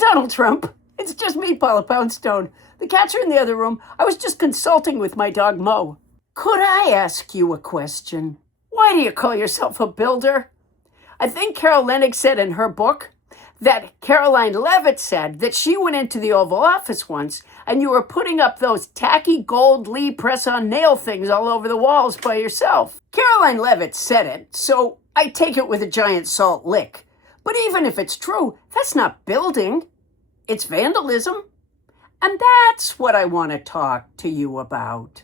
Donald Trump. It's just me, Paula Poundstone. The cats are in the other room. I was just consulting with my dog, Mo. Could I ask you a question? Why do you call yourself a builder? I think Carol Leonnig said in her book that Caroline Levitt said that she went into the Oval Office once and you were putting up those tacky gold Lee press-on nail things all over the walls by yourself. Caroline Levitt said it, so I take it with a giant salt lick. But even if it's true, that's not building. It's vandalism. And that's what I want to talk to you about.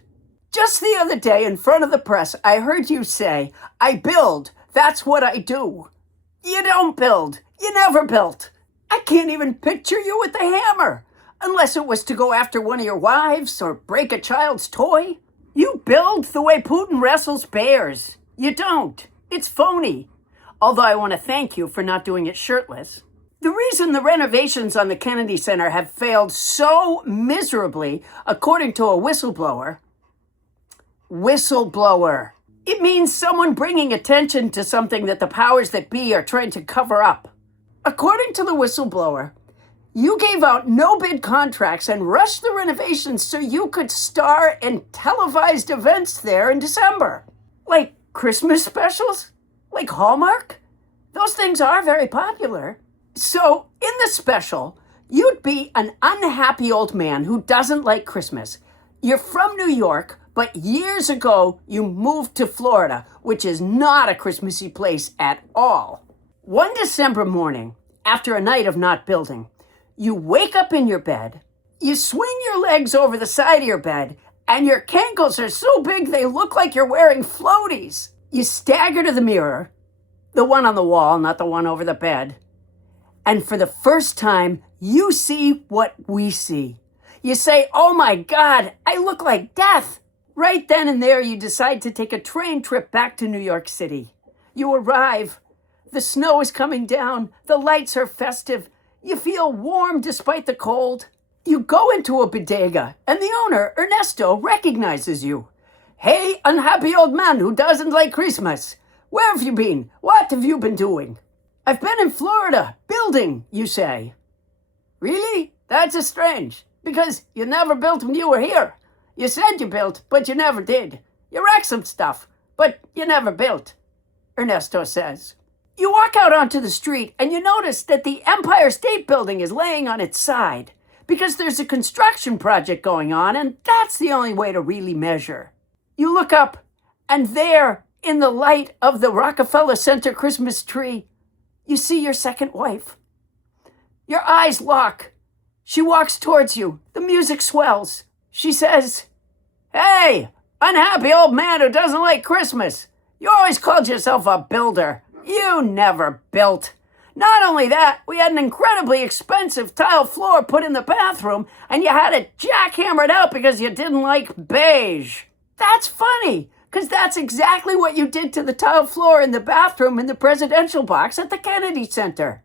Just the other day in front of the press, I heard you say, I build, that's what I do. You don't build. You never built. I can't even picture you with the hammer, unless it was to go after one of your wives or break a child's toy. You build the way Putin wrestles bears. You don't. It's phony. Although I want to thank you for not doing it shirtless. The reason the renovations on the Kennedy Center have failed so miserably, according to a whistleblower, it means someone bringing attention to something that the powers that be are trying to cover up. According to the whistleblower, you gave out no-bid contracts and rushed the renovations so you could star in televised events there in December. Like Christmas specials? Like Hallmark? Those things are very popular. So, in the special, you'd be an unhappy old man who doesn't like Christmas. You're from New York, but years ago you moved to Florida, which is not a Christmassy place at all. One December morning, after a night of not building, you wake up in your bed, you swing your legs over the side of your bed, and your cankles are so big they look like you're wearing floaties. You stagger to the mirror, the one on the wall, not the one over the bed, and for the first time, you see what we see. You say, oh my God, I look like death. Right then and there, you decide to take a train trip back to New York City. You arrive. The snow is coming down. The lights are festive. You feel warm despite the cold. You go into a bodega, and the owner, Ernesto, recognizes you. Hey, unhappy old man who doesn't like Christmas. Where have you been? What have you been doing? I've been in Florida, building, you say. Really? That's strange, because you never built when you were here. You said you built, but you never did. You wrecked some stuff, but you never built, Ernesto says. You walk out onto the street and you notice that the Empire State Building is laying on its side because there's a construction project going on, and that's the only way to really measure. You look up, and there, in the light of the Rockefeller Center Christmas tree, you see your second wife. Your eyes lock. She walks towards you. The music swells. She says, hey, unhappy old man who doesn't like Christmas. You always called yourself a builder. You never built. Not only that, we had an incredibly expensive tile floor put in the bathroom, and you had it jackhammered out because you didn't like beige. That's funny, because that's exactly what you did to the tile floor in the bathroom in the presidential box at the Kennedy Center.